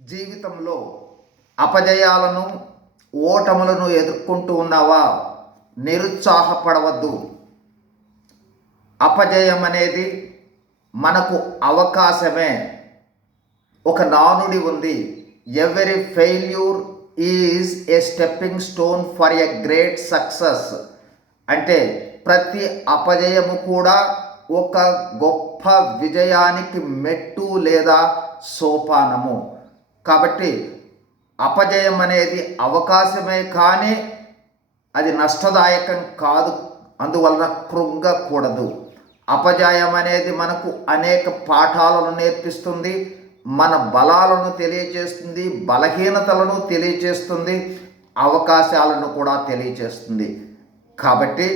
జీవితంలో అపజయాలను ఓటములను ఎదుర్కొంటూ ఉన్నావా? నిరుత్సాహపడవద్దు. అపజయం అనేది మనకు అవకాశమే. ఒక నానుడి ఉంది. Every failure is a stepping stone for a great success అంటే ప్రతి అపజయము కూడా ఒక గొప్ప విజయానికి మెట్టు లేదా సోపానము. కాబట్టి అపజయం అనేది అవకాశమే కానీ అది నష్టదాయకం కాదు అందువలన కృంగకూడదు. అపజయం అనేది మనకు అనేక పాఠాలను నేర్పిస్తుంది మన బలాలను తెలియజేస్తుంది బలహీనతలను తెలియజేస్తుంది అవకాశాలను కూడా తెలియజేస్తుంది. కాబట్టి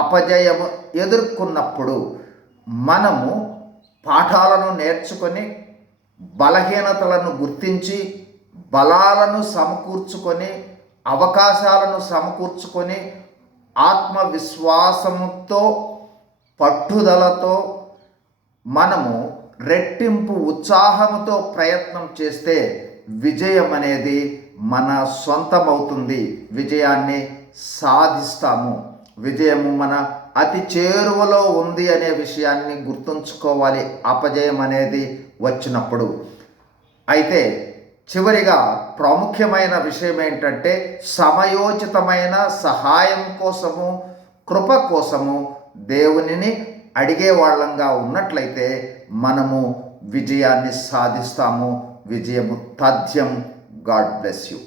అపజయము ఎదుర్కొన్నప్పుడు మనము పాఠాలను నేర్చుకొని బలహీనతలను గుర్తించి బలాలను సమకూర్చుకొని అవకాశాలను సమకూర్చుకొని ఆత్మవిశ్వాసంతో పట్టుదలతో మనము రెట్టింపు ఉత్సాహంతో ప్రయత్నం చేస్తే విజయం అనేది మన సొంతమవుతుంది. విజయాన్ని సాధిస్తాము. విజయము మన అతి చేరువలో ఉంది అనే విషయాన్ని గుర్తుంచుకోవాలి. అపజయం అనేది వచ్చినప్పుడు. అయితే చివరిగా ప్రాముఖ్యమైన విషయం ఏంటంటే సమయోచితమైన సహాయం కోసము కృప కోసము దేవునిని అడిగే వాళ్ళంగా ఉన్నట్లయితే మనము విజయాన్ని సాధిస్తాము. విజయము తథ్యం. God bless you.